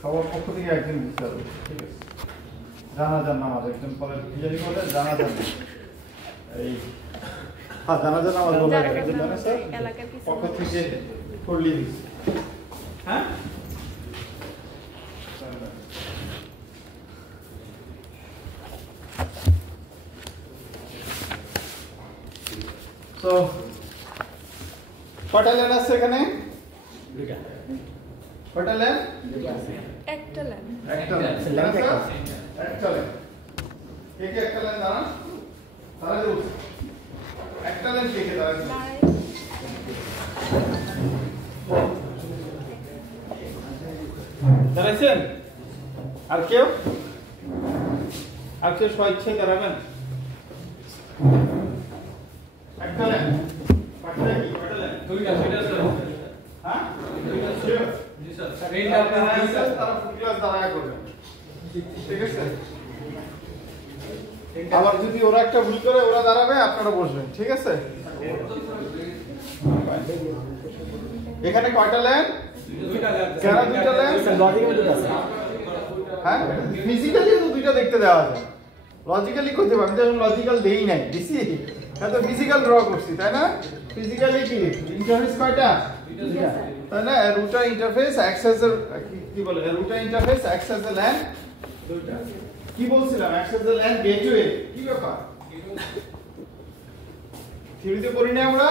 সবার পক্ষ থেকে একজন বুঝতে হবে, ঠিক আছে? জানাজার নামাজ একজন পরে বিজয়ী বলে জানাজার এই জানাজার নামাজ বলে একজন জানে স্যার পক্ষ থেকে পড়লি দিচ্ছে। হ্যাঁ তো কয়টা লাইন আছে এখানে? দুইটা। কয়টা লাইন? একটা লাইন। একটা লাইন। একটা লাইন। কে কে একটা লাইন দাঁড়ান? দাঁড়াতে বলছি। একটা লাইন কে কে দাঁড়ান? দাঁড়াইছেন? আর কেউ? আর কেউ স্বেচ্ছায় দাঁড়াবেন? একটা লাইন। কয়টা লাইন? কয়টা লাইন? দুইটা স্যার। হ্যাঁ? দুইটা স্যার। জি স্যার। তিনটা আপনারা আছেন তারা ক্লাস দাঁড়ায়া করবেন। ঠিক আছে? আবার যদি ওরা একটা ভুল করে ওরা দাঁড়াবে আপনারা বসবেন, ঠিক আছে? এখানে কয়টা লাইন? দুইটা লাইন। কেন দুইটা লাইন? লজিক্যালি দুটো আছে। হ্যাঁ ফিজিক্যালি তো দুইটা দেখতে দেওয়া যায়, লজিক্যালি করতে পারবেন। আমি লজিক্যাল দেই নাই দিছি, হ্যাঁ তো ফিজিক্যাল ড্র করছি তাই না? ফিজিক্যালি কি ইন্টারফেস কয়টা? দুইটা তাই না? রুটার ইন্টারফেস অ্যাক্সেস কি বলে, রুটার ইন্টারফেস অ্যাক্সেস এর ল্যান দুইটা। কি বলছিলাম? অ্যাক্সেস এর ল্যান গেটওয়ে কি ব্যাপার? থিওরিতে পড়ি না আমরা?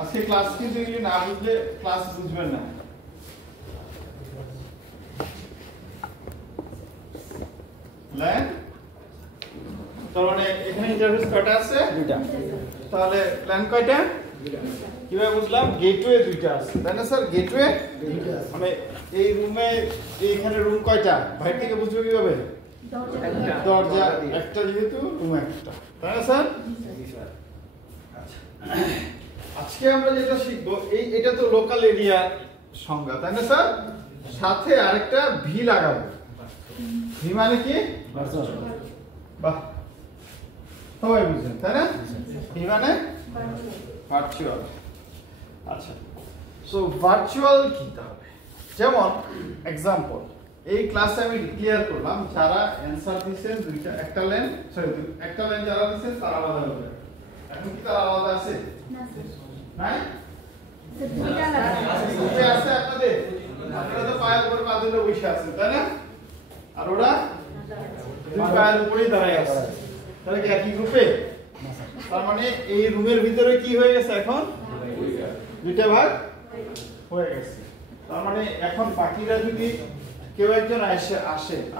আজকে ক্লাস কিন্তু এগুলি না বুঝলে ক্লাস বুঝবেন না। ল্যান তার মানে এখানে ইন্টারফেস কয়টা আছে? দুইটা। তাহলে ল্যান কয়টা? দুইটা। কিভাবে বুঝলাম? গেটওয়ে দুইটা আছে তাই না স্যার? গেটওয়ে দুইটা আছে মানে এই রুমে এইখানে রুম কয়টা বাইরে থেকে বুঝবে কিভাবে? দরজা একটা, যেহেতু রুম একটা তাই না স্যার? জি স্যার। আচ্ছা আজকে আমরা যেটা শিখবো এটা তো লোকাল এরিয়া সংজ্ঞা তাই না স্যার? সাথে আরেকটা ভি লাগাবো। ভি মানে কি? বাহ সবাই বুঝছেন তাই না? ভি মানে ভার্চুয়াল। আচ্ছা সো ভার্চুয়াল কি তাহলে? যেমন এক্সাম্পল এই ক্লাসে আমি ক্লিয়ার করলাম যারা অ্যানসার দিয়েছেন দুইটা একটা লাইন সরি একটা লাইন যারা দিয়েছেন তারা আলাদা হবে। এখন কি তারা আলাদা আছে? না নাই দুইটা আছে আছে আপনাদের। আপনারা তো পায়ের উপর পা দিলে বসে আছেন তাই না? আর ওরা দুই পায়ের উপরেই দাঁড়ায় আছে। তাহলে কি একই গ্রুপে? তার মানে এই রুমের ভিতরে কি হয়ে গেছে এখন? দুইটা ভাগ হয়ে গেছে। তার মানে এখন বাকিরা যদি কেউ একজন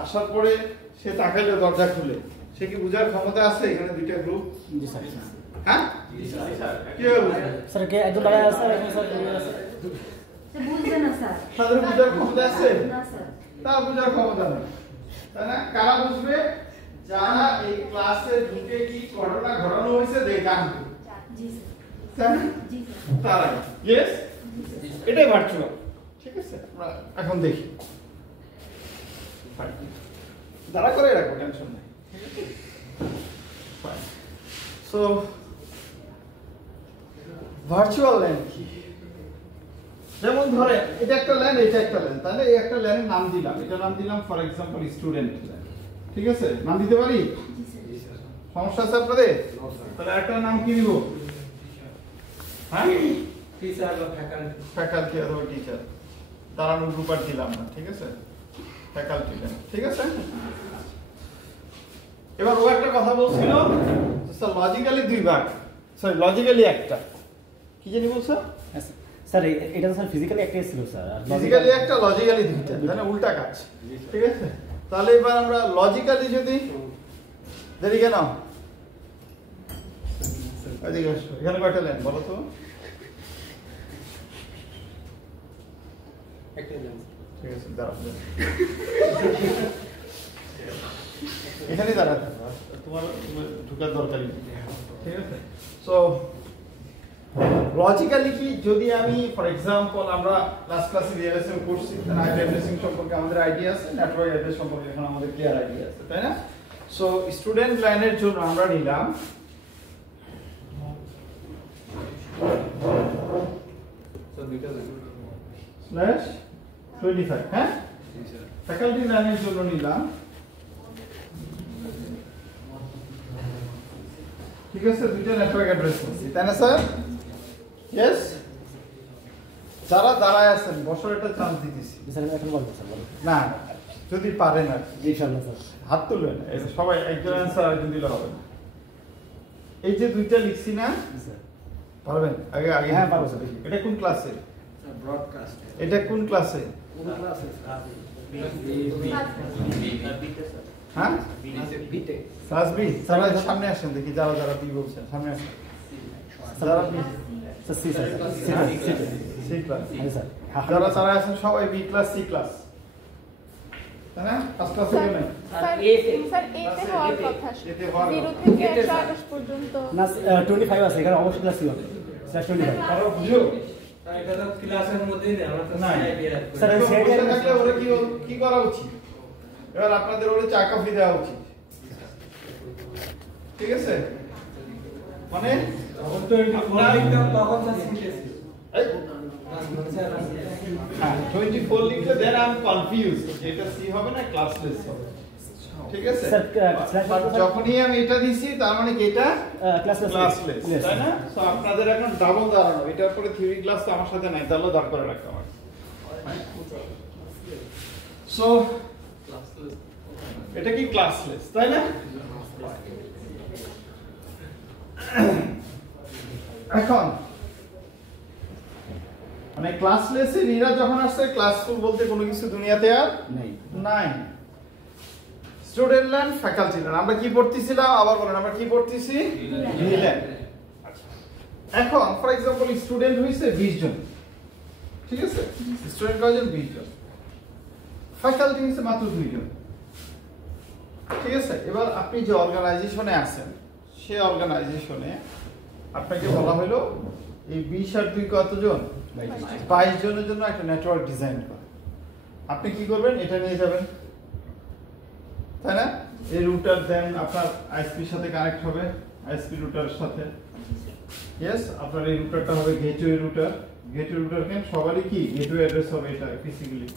আসার পরে সে তাকাইলে দরজা খুলে সে কি বুঝার ক্ষমতা আছে এখানে দুইটা গ্রুপ? জি স্যার। হ্যাঁ জি স্যার। কি হবে স্যার? কে একজন দাঁড়ায় আছে আর একজন স্যার দাঁড়িয়ে আছে। সে বুঝবে না স্যার। তাদের বুঝার ক্ষমতা আছে? না স্যার। তার বুঝার ক্ষমতা নেই তাই না? কারা বুঝবে? যারা এই ক্লাসে ঢুকে কি ঘটনা ঘটানো হয়েছে জানবে। জি স্যার। জি স্যার। তারাই ইয়েস এটাই ভার্চুয়াল। ঠিক আছে আমরা এখন দেখি দাঁড়া করে রাখবো টেনশন নাই। সো ভার্চুয়াল ল্যান কি? যেমন ধরে এটা একটা ল্যান এটা একটা ল্যান তাহলে এই একটা ল্যানের নাম দিলাম, এটা নাম দিলাম ফর এক্সাম্পল স্টুডেন্ট ল্যান। ঠিক আছে নাম দিতে পারি? সমস্যা আছে আপনাদের? তাহলে একটা নাম কি দিব? হ্যাঁ টিচার বা ফ্যাকাল্টি অথবা টিচার দাঁড়ানো গ্রুপ আর দিলাম না। ঠিক আছে ফ্যাকাল্টি ল্যান। ঠিক আছে এবার ও একটা কথা বলছিল স্যার লজিক্যালি দুই ভাগ সরি লজিক্যালি একটা কি জানি বলছো স্যার? এটা তো স্যার ফিজিক্যালি একটাই ছিল স্যার, ফিজিক্যালি একটা লজিক্যালি দুইটা মানে উল্টা কাজ। ঠিক আছে তাহলে এবার আমরা লজিক্যালি যদি দেরি কেন এদিকে আসো এখানে কয়টা লাইন বলো তো? একটা লাইন। ঠিক আছে দাঁড়াও এখানে দাঁড়াতে তোমার ঢুকার দরকারই নেই। ঠিক আছে সো লজিক্যালি কি যদি আমি ফর এক্সাম্পল আমরা লাস্ট ক্লাসে রিএলএসএম করছি আইপি অ্যাড্রেসিং সম্পর্কে আমাদের আইডিয়া আছে, নেটওয়ার্ক অ্যাড্রেস সম্পর্কে এখন আমাদের ক্লিয়ার আইডিয়া আছে তাই না? সো স্টুডেন্ট লাইনের জন্য আমরা নিলাম স্ল্যাশ 25 হ্যাঁ ফ্যাকাল্টি লাইনের জন্য নিলাম ঠিক আছে দুইটা নেটওয়ার্ক অ্যাড্রেস নিচ্ছি তাই না স্যার ইয়েস যারা দাঁড়ায় আছেন বসার একটা চান্স দিতেছি স্যার এখন বলবো স্যার বলুন না যদি পারেন আর ইনশাআল্লাহ স্যার হাত তুলবেন এই যে সবাই একজন অ্যান্সার আরেকজন দিলে হবে না এই যে দুইটা লিখছি না স্যার পারবেন আগে আগে হ্যাঁ পারবো স্যার এটা কোন ক্লাসে ব্রডকাস্ট এটা কোন ক্লাসে কোন ক্লাসে হ্যাঁ বিতে ক্লাস বি যারা সামনে আসেন দেখি যারা যারা বি বলছেন সামনে আসেন যারা B sir C sir C class হ্যাঁ স্যার যারা তারা আছেন সবাই বি ক্লাস সি ক্লাস তাই না ফার্স্ট ক্লাসে গেলেন স্যার এতে হওয়ার কথা এতে হওয়ার 0 থেকে 128 পর্যন্ত না 25 আছে এখানে অবশ্যই ক্লাস ছিল স্যার 25 কারো বুঝো এটা তো ক্লাসের মধ্যেই নেই আমরা তো নাই। আইডিয়া স্যার কেউ সেই বসে থাকলে ওরা কি করা উচিত এবার আপনাদের ওরে চা কফি দেওয়া উচিত ঠিক আছে মানে তখন তো লিখতাম তখন স্যার শিখেছি এই, হ্যাঁ 24 লিখলে দেন আই এম কনফিউজ এটা সি হবে না ক্লাসলেস হবে ঠিক আছে স্যার স্ল্যাশ আর যখনই আমি এটা দিছি তার মানে কি এটা ক্লাসলেস ক্লাসলেস তাই না সো আপনাদের এখন ডাবল দাঁড়ানো এটার পরে থিওরি ক্লাস তো আমার সাথে নাই তাহলে দাঁড় করে রাখতে হবে সো এটা কি ক্লাসলেস তাই না এখন মানে ক্লাসলেস এর এরা যখন আসছে ক্লাসফুল বলতে কোনো কিছু দুনিয়াতে আর নাই নাই স্টুডেন্ট ল্যান্ড ফ্যাকাল্টি ল্যান্ড আমরা কি পড়তেছিলাম আবার বলেন আমরা কি পড়তেছি ভিল্যান্ড এখন ফর এক্সাম্পল স্টুডেন্ট হইছে 20 জন ঠিক আছে স্টুডেন্ট কয়জন 20 জন ফ্যাকাল্টি হইছে মাত্র 2 জন ঠিক আছে এবার আপনি যে অর্গানাইজেশনে আছেন সেই অর্গানাইজেশনে আপনাকে বলা হলো এই 20 আর 2 কতজন 22 জনের জন্য একটা নেটওয়ার্ক ডিজাইন করা আপনি কি করবেন এটা নিয়ে যাবেন তাই না এই রুটার দেন আপনার আইএসপির সাথে কানেক্ট হবে আইএসপি রুটারের সাথে ইয়েস আপনার এই রুটারটা হবে গেটওয়ে রুটার কেন সবারই কি গেটওয়ে অ্যাড্রেস হবে এটা ফিজিক্যালি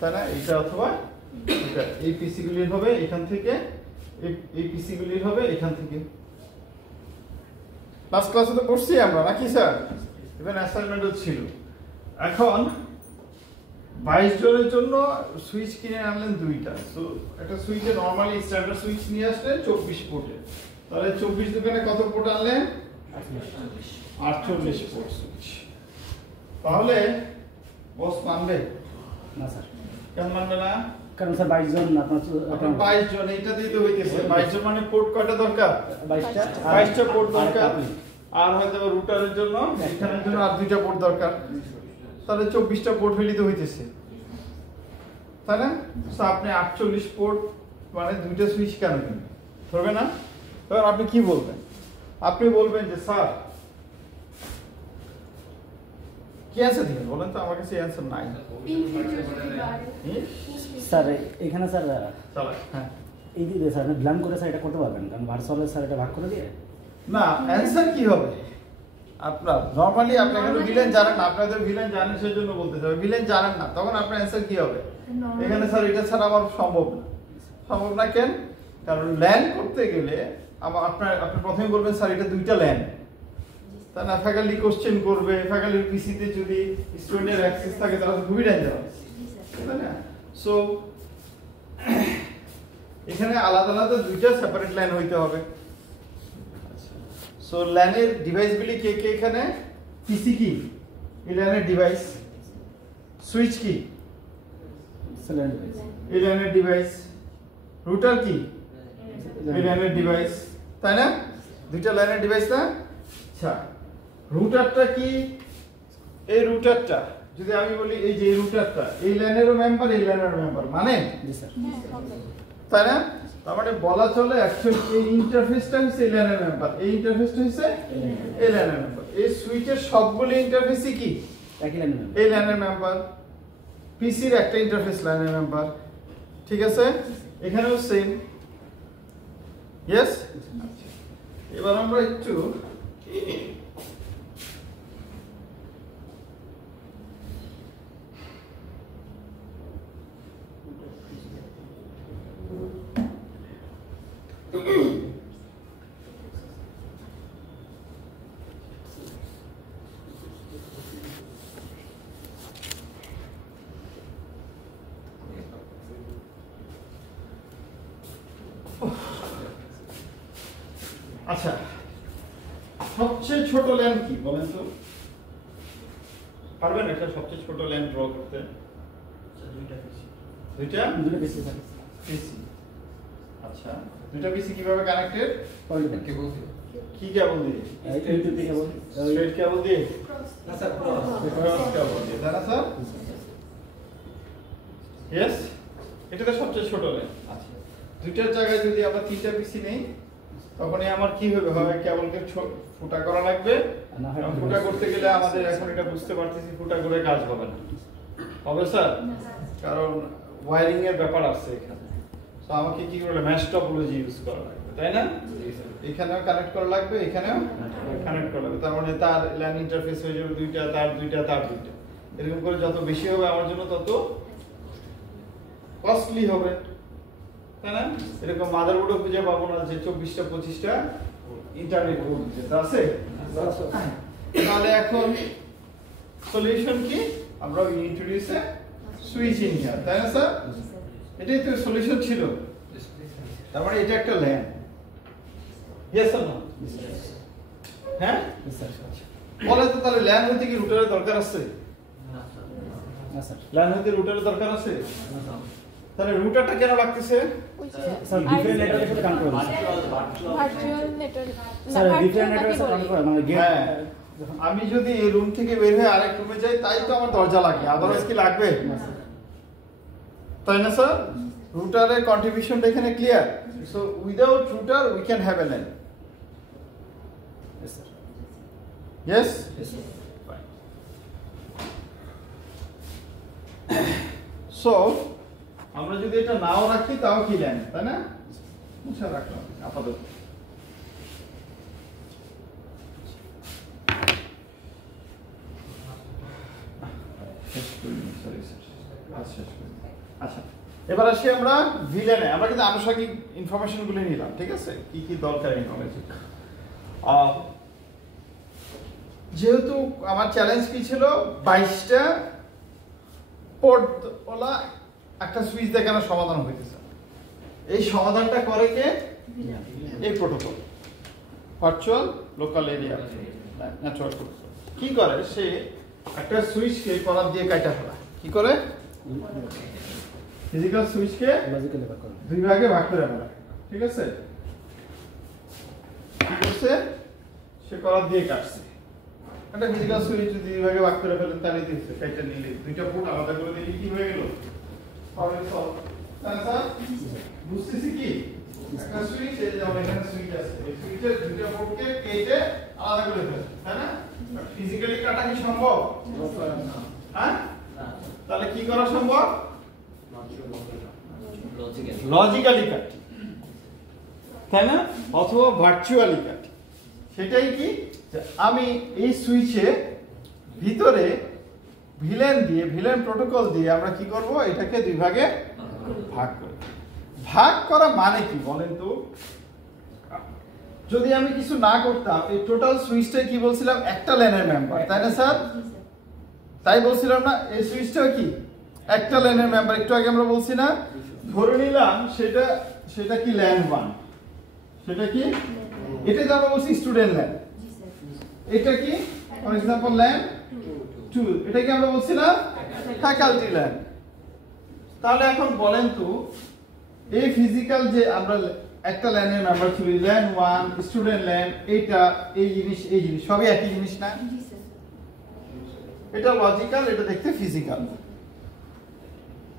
তাই না এটা অথবা এটা এই পিসিগুলির হবে এখান থেকে এই পিসিগুলির হবে এখান থেকে লাস্ট ক্লাসে তো পড়ছি আমরা নাকি স্যার ইভেন অ্যাসাইনমেন্টও ছিল এখন 22 জনের জন্য সুইচ কিনে আনলেন দুইটা তো একটা সুইচে নরমালি স্ট্যান্ডার্ড সুইচ নিয়ে আসলেন 24 পোর্টে তাহলে 24 দোকানে কত পোর্ট আনলেন 48 পোর্ট সুইচ তাহলে বস মানবে না স্যার কেন মানবে না কারণ স্যার 22 জন আপনার 22 জন এটা দিয়ে তো হইতেছে 22 জন মানে পোর্ট কয়টা দরকার 22টা পোর্ট দরকার আর হয়তো রুটারের জন্য এখানের জন্য আর দুইটা পোর্ট দরকার তাহলে 24টা পোর্ট হইলে হইতেছে তাই না তো আপনি 48 পোর্ট মানে দুইটা সুইচ কেন কিনবেন ধরবে না এবার আপনি কি বলবেন আপনি বলবেন যে স্যার কি অ্যান্সার দিবেন বলেন তো আমার কাছে অ্যান্সার নাই স্যার এখানে স্যার চলো হ্যাঁ এই দিকে স্যার আপনি ব্ল্যাঙ্ক করে স্যার এটা করতে পারবেন কারণ ভার্চুয়ালে স্যার এটা ভাগ করে দিয়ে না অ্যান্সার কি হবে আপনার নরমালি আপনি এখানে ভিলেন জানেন না আপনাদের ভিলেন জানেন সেই জন্য বলতে চাই ভিলেন জানেন না তখন আপনার অ্যান্সার কি হবে এখানে স্যার এটা ছাড়া আমার সম্ভব না কেন কারণ ল্যান্ড করতে গেলে আপনি প্রথমে বলবেন স্যার এটা দুইটা ল্যান্ড তাই না ফ্যাকাল্টি কোশ্চেন করবে ফ্যাকাল্টির পিসিতে যদি স্টুডেন্টের অ্যাক্সেস থাকে তাহলে তো খুবই ডেঞ্জারাস তাই না সো এখানে আলাদা আলাদা দুইটা সেপারেট লাইন হইতে হবে সো ল্যানের ডিভাইসগুলি কে কে এখানে পিসি কি এই ল্যানের ডিভাইস সুইচ কি এই ল্যানের ডিভাইস রুটার কি এই ল্যানের ডিভাইস তাই না দুইটা ল্যানের ডিভাইস না আচ্ছা রুটারটা কি এই রুটারটা যদি আমি বলি এই যে রুটারটা এই ল্যানেরও মেম্বার এই ল্যানেরও মেম্বার মানে জি স্যার তাই না তার মানে বলা চলে অ্যাকচুয়ালি এই ইন্টারফেসটা হচ্ছে এই ল্যানের মেম্বার এই ইন্টারফেসটা হচ্ছে এই ল্যানের মেম্বার এই সুইচের সবগুলো ইন্টারফেসই কি একই লাইনে এই ল্যানের মেম্বার পিসির একটা ইন্টারফেস ল্যানের মেম্বার ঠিক আছে এখানেও সেম ইয়েস এবার আমরা একটু সবচেয়ে ছোট ল্যান কি বলেন তো? পারবেন এটা সবচেয়ে ছোট ল্যান ড্র করতে? দুইটা পিসি থাকে পিসি। আচ্ছা, দুইটা পিসি কিভাবে কানেক্টেড? কেবল কি কেবল দিয়ে? ইউটিউব থেকে কেবল স্ট্রেট কেবল দিয়ে? না স্যার ক্রস ক্রস কেবল দিয়ে, তাই না স্যার? ইয়েস, এটা তো সবচেয়ে ছোট ল্যান। আচ্ছা, দুইটার জায়গায় যদি আমরা তিনটা পিসি নেই, তখনই আমার কি হবে? হয় কেবলকে ফুটা করা লাগবে, এবং ফুটা করতে গেলে আমাদের এখন এটা বুঝতে পারতেছি ফুটা করে কাজ হবে না। হবে স্যার? কারণ ওয়্যারিং এর ব্যাপার আছে এখানে। তো আমাকে কি করে ম্যাশ টপোলজি ইউজ করা লাগবে, তাই না? এখানেও কানেক্ট করা লাগবে, এখানেও কানেক্ট করা লাগবে। তার মানে তার ল্যান ইন্টারফেস হয়ে যাবে দুইটা, তার দুইটা, তার দুইটা। এরকম করে যত বেশি হবে আমার জন্য তত কস্টলি হবে, তাই না? এরকম মাদারবোর্ডও খুঁজে পাবো না যে 24টা 25টা ইন্টারনেট পোর্ট যেটা আছে। তাহলে এখন সলিউশন কি? আমরা introduce A switch in here, তাই না স্যার? এটাই তো সলিউশন ছিল। তার মানে এটা একটা ল্যান। Yes or no? হ্যাঁ, বলে তো তাহলে ল্যান হইতে কি রুটারের দরকার আছে? না স্যার ল্যান হইতে রুটারের দরকার আছে? তাহলে রুটারটা কেন লাগতেছে? ওই যে স্যার ডিফারেন্ট নেটওয়ার্কের সাথে কানেক্ট করবে ভার্চুয়াল নেটওয়ার্ক স্যার ডিফারেন্ট নেটওয়ার্কের সাথে কানেক্ট করে মানে গেট হ্যাঁ, আমি যদি এই রুম থেকে বের হয়ে আরেক রুমে যাই তাই তো আমার দরজা লাগে, আদারওয়াইজ কি লাগবে? তাই না স্যার? রুটারের কন্ট্রিবিউশনটা এখানে clear. So without rotor we can have a LAN. Sir yes? So আমরা যদি এটা নাও রাখি তাও কি ল্যান, তাই না? মুছে রাখলাম আপাতত। আচ্ছা, এবার আসি আমরা ভিলেনে। আমরা কিন্তু আনুষঙ্গিক ইনফরমেশন গুলো নিলাম, ঠিক আছে? কি কি দরকার এই নলেজ। যেহেতু আমার চ্যালেঞ্জ কি ছিল, 22টা পোর্ট ওলা একটা সুইচ দেখানো সমাধান হইতেছে। এই সমাধানটা করে কে? এই protocol, virtual local area network. কি করে? সে একটা সুইচকে কলাম দিয়ে কাটা ফেলা। কি করে? ফিজিক্যাল সুইচকে লজিক্যালি ভাগ করে দুই ভাগে ভাগ করে ফেলা, ঠিক আছে? কি করছে? সে কলাম দিয়ে কাটছে। একটা ফিজিক্যাল সুইচ যদি দুই ভাগে ভাগ করে ফেলেন তাহলে দিচ্ছে কাইটা নিলে দুইটা পোর্ট আলাদা করে দিলে কি হয়ে গেল? Problem solve. তাই না স্যার? বুঝতেছি কি? একটা সুইচ, এই যে আমাদের এখানে সুইচ আছে, এই সুইচের দুইটা পোর্টকে কেটে আলাদা করে ফেলে, তাই না? ফিজিক্যালি কাটা কি সম্ভব? হ্যাঁ, তাহলে কি করা সম্ভব? লজিক্যালি কাটি, তাই না? অথবা ভার্চুয়ালি কাটি। সেটাই কি, যে আমি এই সুইচে ভিতরে ভিলেন দিয়ে, ভিলেন প্রোটোকল দিয়ে আমরা কি করব? এটাকে দুই ভাগে ভাগ করব। ভাগ করা মানে কি বলেন তো? যদি আমি কিছু না করতাম, এই টোটাল সুইচটা কি বলছিলাম? একটা ল্যানের মেম্বার, তাই না স্যার? তাই বলছিলাম না? এই সুইচটা কি একটা ল্যানের মেম্বার। একটু আগে আমরা বলছি না? ধরে নিলাম সেটা কি ল্যান 1, সেটা কি? এটা তো আমরা বলছি স্টুডেন্ট ল্যান। এটা কি ফর এক্সাম্পল ল্যান 2, এটা কি আমরা বলছি না? Faculty LAN. তাহলে এখন বলেন তো, এই ফিজিক্যাল যে আমরা একটা ল্যানের মেম্বার ছিল, ল্যান 1, স্টুডেন্ট ল্যান, এইটা এই জিনিস সবই একই জিনিস না? এটা লজিক্যাল, এটা দেখতে physical.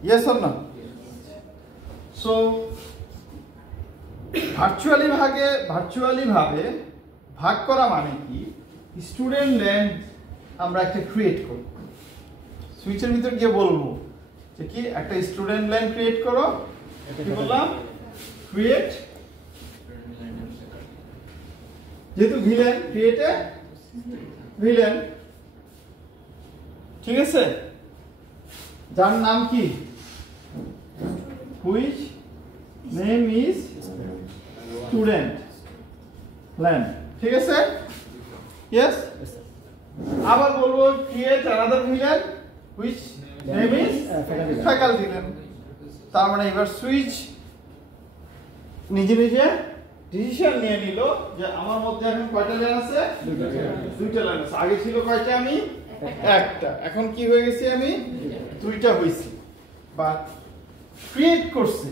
Yes or no? So virtually ভাবে ভাগ করা মানে কি? স্টুডেন্ট ল্যান আমরা একটা ক্রিয়েট করব, সুইচের ভিতর গিয়ে বলবো যে কি একটা স্টুডেন্ট ল্যান ক্রিয়েট করো। কি বললাম? ক্রিয়েট, যেহেতু ভিলেন, ক্রিয়েট এ ভিলেন, ঠিক আছে? যার নাম কি? Which name is student LAN, ঠিক আছে? ইয়েস। আবার বলবো create another villain which name is faculty LAN. তার মানে এবার সুইচ নিজে ডিসিশন নিয়ে নিল যে আমার মধ্যে এখন কয়টা লাইন আছে, দুইটা লাইন আছে। আগে ছিল কয়টা, আমি একটা, এখন কি হয়ে গেছি, আমি দুইটা হইছি। বাট ক্রিয়েট করছে,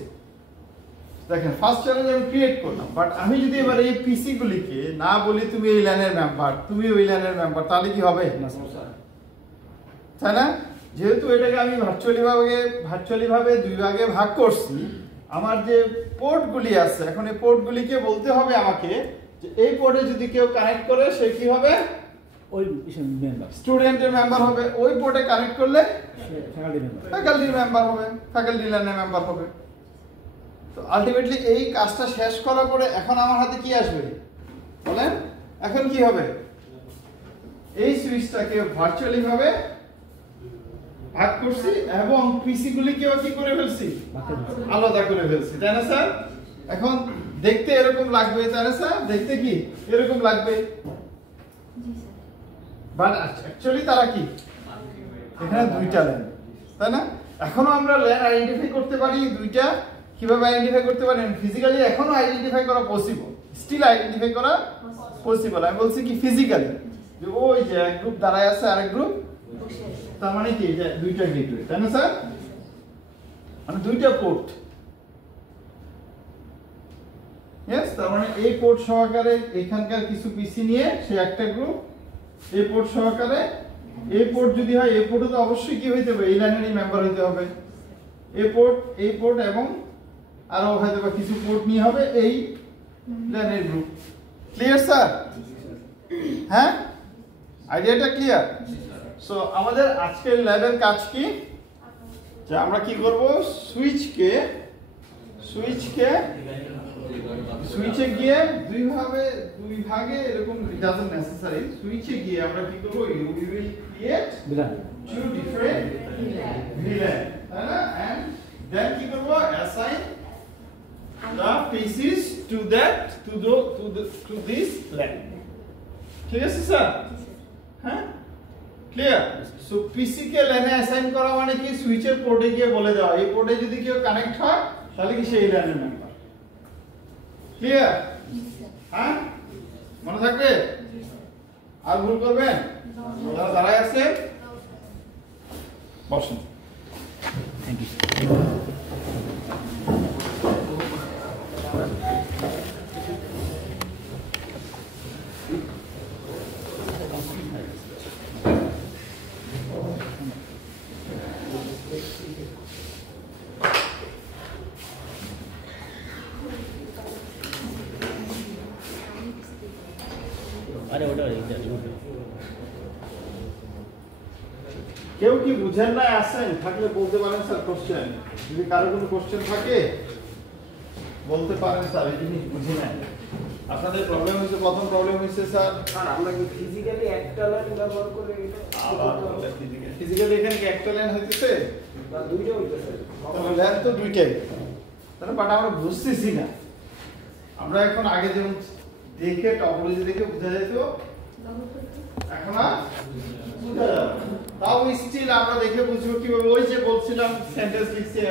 দেখেন ফার্স্ট চ্যালেঞ্জ আমি ক্রিয়েট করলাম, বাট আমি যদি এবার এই পিসি গুলিকে না বলি তুমি এই লাইনের মেম্বার, তুমি ওই লাইনের মেম্বার, তাহলে কি হবে, তাই না? যেহেতু এটাকে আমি ভার্চুয়ালি ভাবে দুই ভাগে ভাগ করছি, আমার যে পোর্ট গুলি আছে, এখন এই পোর্ট গুলিকে বলতে হবে আমাকে যে এই পোর্টে যদি কেউ কানেক্ট করে সে কি হবে, ওই মেম্বার, স্টুডেন্টের মেম্বার হবে। ওই পোর্টে কানেক্ট করলে ফ্যাকাল্টি মেম্বার, ফ্যাকাল্টির মেম্বার হবে, ফ্যাকাল্টি লাইনের মেম্বার হবে। তো আলটিমেটলি এই কাজটা শেষ করার পরে এখন আমার হাতে কি আসবে বলেন, এখন কি হবে, এই সুইচটাকে ভার্চুয়ালি ভাবে ভাগ করছি এবং পিসি গুলিকেও কি করে ফেলছি, আলাদা করে ফেলছি, তাই না স্যার? এখন দেখতে এরকম লাগবে, তাই না স্যার? দেখতে কি এরকম লাগবে, বাট অ্যাকচুয়ালি তারা কি, এখানে দুইটা লাইন, তাই না? এখনো আমরা লাইন আইডেন্টিফাই করতে পারি দুইটা। কিভাবে আইডেন্টিফাই করতে পারি, ফিজিক্যালি এখনো আইডেন্টিফাই করা পসিবল, স্টিল আইডেন্টিফাই করা পসিবল। আমি বলছি কি ফিজিক্যালি, যে ওই যে এক গ্রুপ দাঁড়ায় আছে আরেক গ্রুপ, তার মানে কি যে দুইটা গেটওয়ে, তাই না স্যার? মানে দুইটা পোর্ট। यस, তার মানে এই পোর্ট সহকারে এখানকার কিছু পিসি নিয়ে সে একটা গ্রুপ, এই পোর্ট সহকারে এই পোর্ট যদি হয় এই পোর্টে তো অবশ্যই কি হইতে হবে, এই লাইনেরই মেম্বার হইতে হবে। এই পোর্ট এবং আরো হয়তো বা কিছু পোর্ট নিয়ে হবে এই লাইনের গ্রুপ। Clear sir? হ্যাঁ, আইডিয়াটা ক্লিয়ার? সো আমাদের আজকের ল্যাবের কাজ কি, যে আমরা কি করব, সুইচে গিয়ে দুই ভাগে এরকম, ডাজন্ট নেসেসারি, সুইচে গিয়ে আমরা কি করব, we will create two different VLAN, তাই না? and then কি করব, assign the pieces to this LAN। ঠিক আছে স্যার? হ্যাঁ, ক্লিয়ার? সো পিসি কে লাইনে অ্যাসাইন করা মানে কি, সুইচের পোর্টে গিয়ে বলে দেওয়া এই পোর্টে যদি কেউ কানেক্ট হয় তাহলে কি সেই লাইনের মেম্বার। ক্লিয়ার? হ্যাঁ, মনে থাকবে? আর ভুল করবেন যারা দাঁড়ায় আছে, বসুন। Thank you. আরে ওটা কেউ কি বুঝেন না আসেন, থাকলে বলতে পারেন স্যার কোশ্চেন, যদি কারো কোনো কোশ্চেন থাকে বলতে পারেন স্যার এই জিনিস বুঝি না। আপনাদের প্রবলেম হয়েছে, প্রথম প্রবলেম হয়েছে স্যার আমরা কি ফিজিক্যালি একটা লাইন ব্যবহার করে ফিজিক্যালি এখানে কি একটা লাইন হইতেছে বা দুইটা হইতেছে, তাহলে লাইন তো দুইটাই, তাহলে বাট আমরা বুঝতেছি না। আমরা এখন আগে যেমন দেখে টপোলজি দেখে বোঝা যেত, এখন আর বোঝা যাবে না। তাও স্টিল আমরা দেখে বুঝবো কিভাবে, ওই যে বলছিলাম সেন্টেন্স লিখছে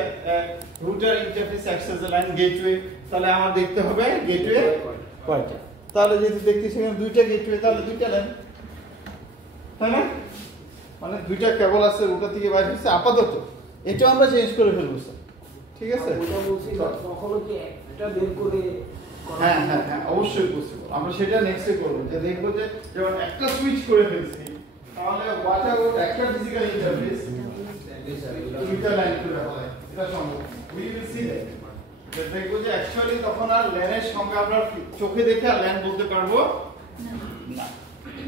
rotor interface access line gateway, তাহলে আমার দেখতে হবে গেটওয়ে কয়টা, তাহলে যদি দেখতেছি এখানে দুইটা গেটওয়ে তাহলে দুইটা লাইন, তাই না? মানে দুইটা কেবল আছে রুটার থেকে বাইরে হচ্ছে আপাতত, এটা আমরা চেঞ্জ করে ফেলবো স্যার। ঠিক আছে, ওটা বলছি কখনো কি একটা বের করে হ্যাঁ হ্যাঁ হ্যাঁ অবশ্যই পসিবল। আমরা সেটা নেক্সটে করব, যে দেখবো যে যখন একটা সুইচ করে ফেলছি তাহলে হোয়াট অ্যাবাউট একটা ফিজিক্যাল ইন্টারফেস দুইটা লাইন করে হয়, এটা সম্ভব। উই উইল সি দ্যাট, যে দেখবো যে অ্যাকচুয়ালি তখন আর ল্যানের সংখ্যা আমরা চোখে দেখে আর ল্যান বলতে পারবো না।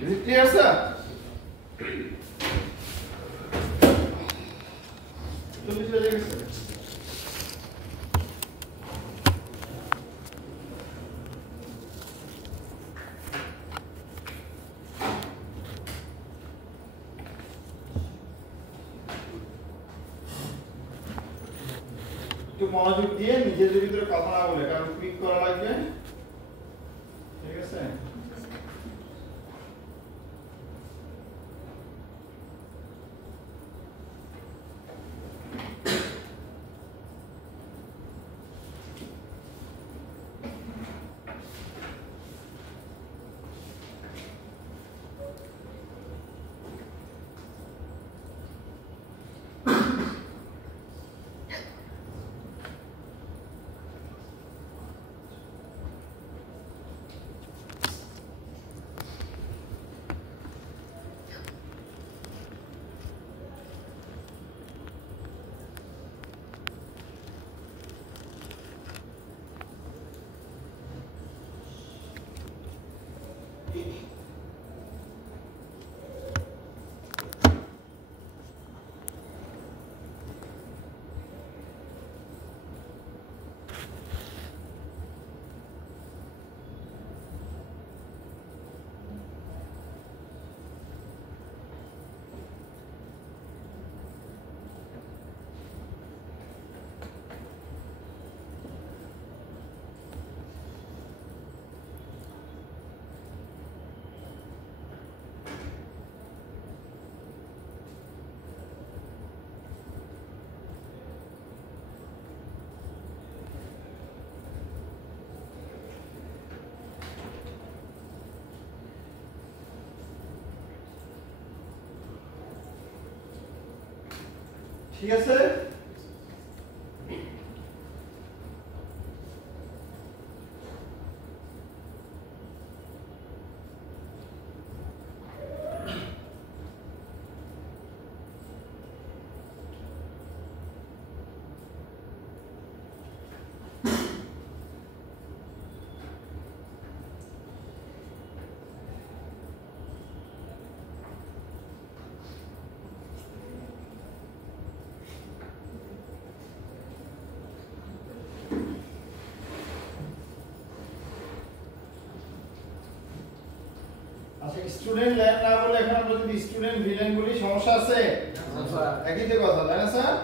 Is it clear sir? তুমি চলে গেছো। একটু মনোযোগ দিয়ে নিজেদের ভিতরে কথা না বলে, কারণ ক্লিক করা লাগবে। ঠিক আছে, ঠিক আছে? আচ্ছা, স্টুডেন্ট ল্যান না বলে এখন আমরা যদি স্টুডেন্ট ভিলেন বলি সমস্যা আছে? একই তো কথা, তাই না স্যার?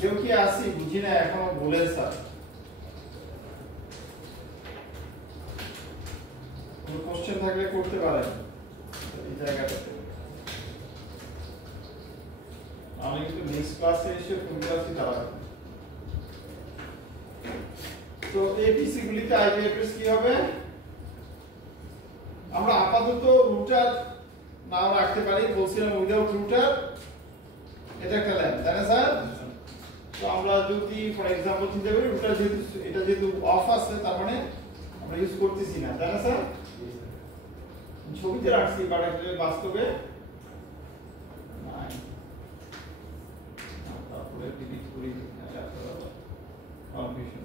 কেউ কি আসি বুঝি না এখনো বলেন স্যার? কোনো কোশ্চেন থাকলে করতে পারেন এই জায়গাটাতে। আমি কিন্তু নেক্সট ক্লাসে এসে করতে আসি তারা। তো এপিসি গুলিতে আইপি অ্যাড্রেস কি হবে? আমরা আপাতত রুটার নাও রাখতে পারি, বলছিলাম উইদাউট রুটার এটা একটা ল্যান, তাই না স্যার? তো আমরা যদি ফর এক্সাম্পল চিন্তা করি রুটার যেহেতু এটা যেহেতু অফ আছে তার মানে আমরা ইউজ করতেছি না, তাই না স্যার? ছবিতে রাখছি বাট আসলে বাস্তবে নাই। তারপরে ডিলিট করি কনফিউশন।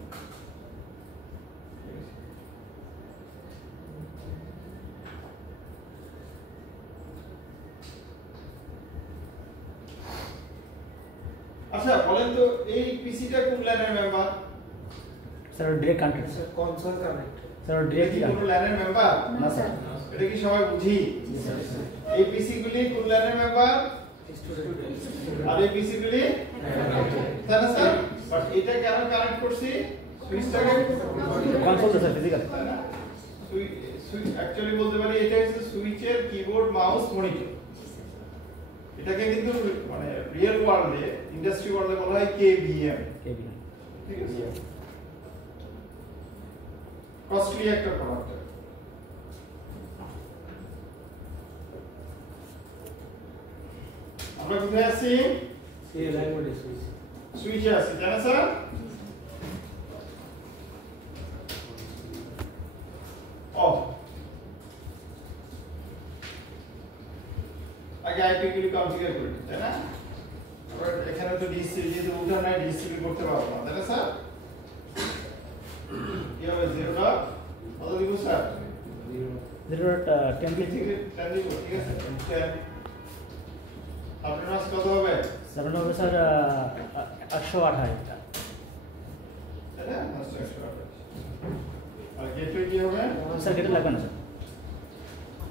আচ্ছা বলেন তো এই পিসিটা কোন ল্যানের member? Sir direct connect sir console connect. Sir এটা ডাইরেক্ট কি কোন ল্যানের মেম্বার? না স্যার এটা কি সবাই বুঝি? এই পিসি গুলি কোন ল্যানের মেম্বার? আর এই পিসি গুলি তাই না স্যার? বাট এটা কেন কানেক্ট করছি? সুইচটাকে console sir physical switch actually বলতে পারি এটা হচ্ছে সুইচের কিবোর্ড মাউস মনিটর। এটাকে কিন্তু মানে রিয়েল ওয়ার্ল্ডে ইন্ডাস্ট্রি ওয়ার্ল্ডে বলা হয় কেভিএম। ঠিক আছে, কস্টলি একটা প্রোডাক্ট। আমরা কোথায় আছি? C language switch. সুইচে আছি, তাই না স্যার? অফ। আগে আইপি গুলি কনফিগার করি, তাই না? আবার এখানে তো ডিসি যেহেতু উঠান নাই ডিসিপি করতে পারবো না, তাই না স্যার? কি হবে 0 কত দিব স্যার? 10 ঠিক আছে 10 দিব, ঠিক আছে 10। আপনার মাস কত হবে? 7 হবে স্যার 828 তাই না? মাস 128। আর গেটওয়ে কি হবে? স্যার কেটে লাগবে না স্যার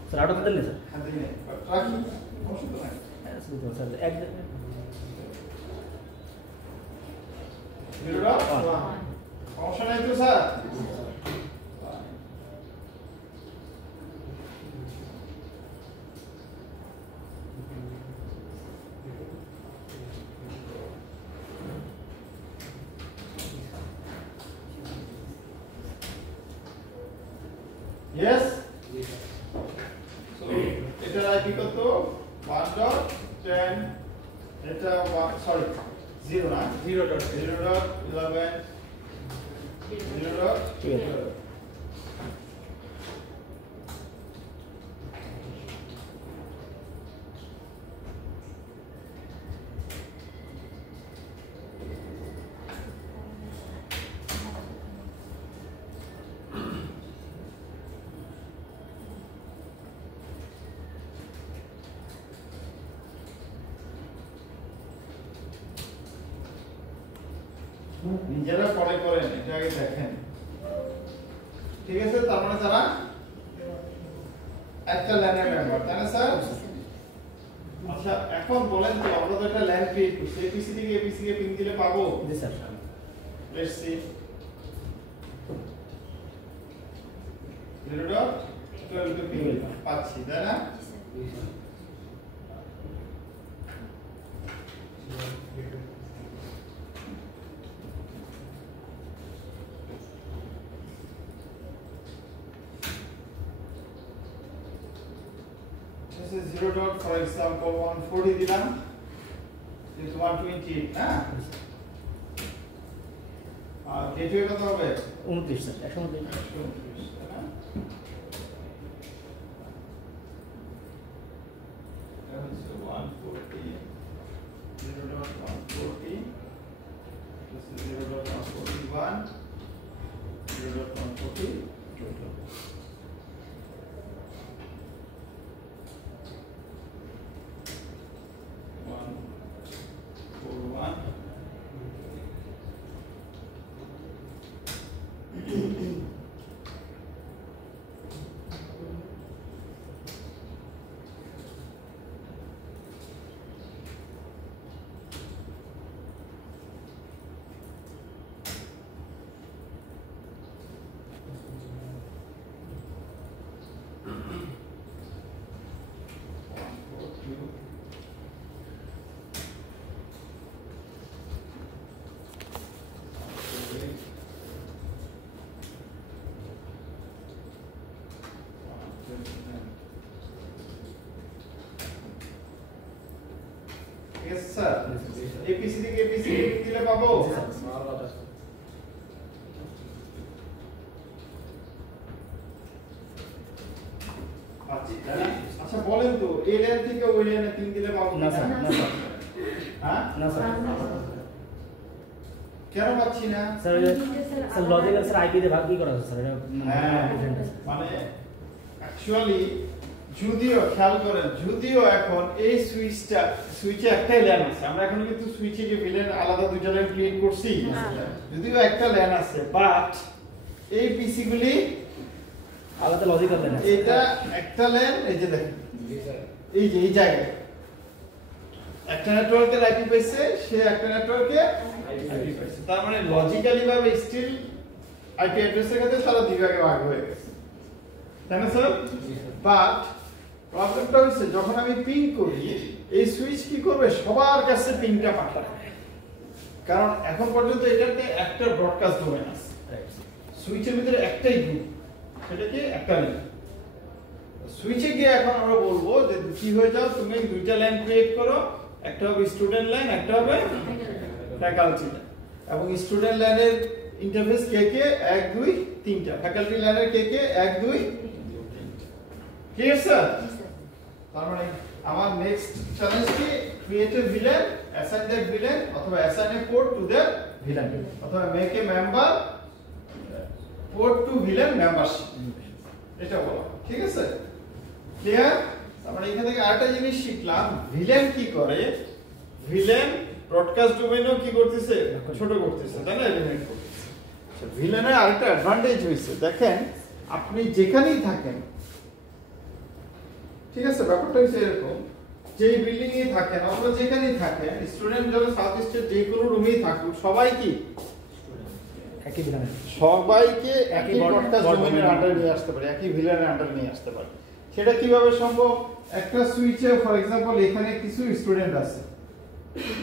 স্যার আউট দিন না স্যার হাতে নেই রাখি অসুবিধা নাই। স্যার এক 0 সমস্যা নাই তো স্যার? Yes? So, এটার আইপি কত? 1.10 এটা 0 না? 0.11 ঠিক আছে। 0.12 নিজেরা পরে করেন, এটা আগে দেখেন। ঠিক আছে, তার মানে তারা একটা ল্যানের মেম্বার, তাই না স্যার? আচ্ছা এখন বলেন তো আমরা তো একটা ল্যান ক্রিয়েট করছি, এপিসি থেকে এপিসি কে পিং দিলে পাবো? জি স্যার লেটস সি 0.12 কে পিং পাচ্ছি, তাই না? this is 0 dot for example 140 দিলাম this 128 হ্যাঁ আর গেটওয়ে কত হবে 29 স্যার 129 Yes sir. APC থেকে APC দিলে পাবো আচ্ছা বলেন তো এই লাইন থেকে ওই লাইনে 3 দিলে পাবো না স্যার না স্যার হ্যাঁ না স্যার কেন পাচ্ছি না sir sir logical sir IP দিয়ে ভাগ কি করা আছে স্যার এটা মানে অ্যাকচুয়ালি যদিও খেয়াল করেন যদিও এখন এই সুইচে একটাই ল্যান আছে আমরা এখন কিন্তু সুইচে কি ভিলেন আলাদা দুইটা ল্যান ক্রিয়েট করছি যদিও একটা ল্যান আছে বাট এই পিসি গুলি আলাদা লজিক্যাল ল্যান আছে এটা একটা ল্যান এই যে দেখেন এই যে এই জায়গায় একটা নেটওয়ার্কের আইপি পাইছে সে একটা নেটওয়ার্কে আইপি পাইছে তার মানে লজিক্যালি ভাবে স্টিল আইপি অ্যাড্রেসের ক্ষেত্রে তারা দুই ভাগে ভাগ হয়ে গেছে তাই না স্যার বাট প্রবলেমটা হচ্ছে যখন আমি পিং করি এই সুইচ কি করবে সবার কাছে পিংটা পাঠাবে কারণ এখন পর্যন্ত এটাতে একটা ব্রডকাস্ট ডোমেন আছে সুইচের ভিতরে একটাই গ্রুপ সেটা কি একটা লিঙ্ক সুইচে গিয়ে এখন আমরা বলবো যে কি হয়ে যাও তুমি দুইটা লাইন ক্রিয়েট করো একটা হবে স্টুডেন্ট লাইন একটা হবে ফ্যাকাল্টি লাইন এবং স্টুডেন্ট লাইনের ইন্টারফেস কে কে 1 2 3টা ফ্যাকাল্টি লাইনের কে কে 1 2 ক্লিয়ার স্যার তার মানে আমার নেক্সট চ্যালেঞ্জ কি create a VLAN assign that VLAN অথবা assign a port to that VLAN অথবা make a member port to VLAN membership এটা বলা ঠিক আছে ক্লিয়ার আমরা এখান থেকে আরেকটা জিনিস শিখলাম ভিলেন কি করে ভিলেন ব্রডকাস্ট ডোমেইনও কি করতেছে ছোট করতেছে তাই না এলিমিনেট করতেছে ভিলেনের আরেকটা অ্যাডভান্টেজ হইছে দেখেন আপনি যেখানেই থাকেন ঠিক আছে ব্যাপারটা হচ্ছে এরকম যে বিল্ডিং এ থাকেন অথবা যেখানেই থাকেন স্টুডেন্ট যারা সাউথ ইস্টের যে কোনো রুমেই থাকুক সবাই কি একই ভিলেন সবাইকে একই ব্রডকাস্ট ডোমেইনের আন্ডারে নিয়ে আসতে পারে একই ভিলেনের আন্ডারে নিয়ে আসতে পারে সেটা কিভাবে সম্ভব একটা সুইচে ফর एग्जांपल এখানে কিছু স্টুডেন্ট আছে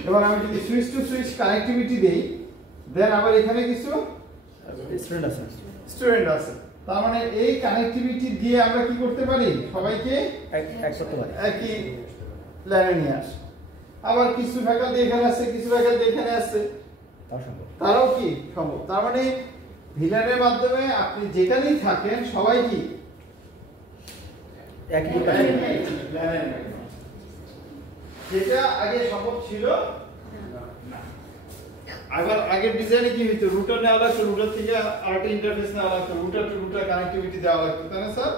এবার আমি যদি সুইচ টু সুইচ কানেক্টিভিটি দেই দেন আবার এখানে কিছু স্টুডেন্ট আছে তার মানে এই কানেক্টিভিটি দিয়ে আমরা কি করতে পারি সবাইকে এক করতে পারি একই লাইনে নিয়ে আসে আবার কিছু ফ্যাকাল্টি এখানে আছে কিছু ফ্যাকাল্টি এখানে আছে তাও সম্ভব তারাও কি সম্ভব তার মানে ভিলেনের মাধ্যমে আপনি যেখানেই থাকেন সবাই কি একই যেটা আগে সম্ভব ছিল আবার আগের ডিজাইনে কি হইতো রুটার নেওয়া লাগতো রুটার থেকে আরেকটা ইন্টারফেস নেওয়া লাগতো রুটার টু রুটার কানেক্টিভিটি দেওয়া লাগতো তাই না স্যার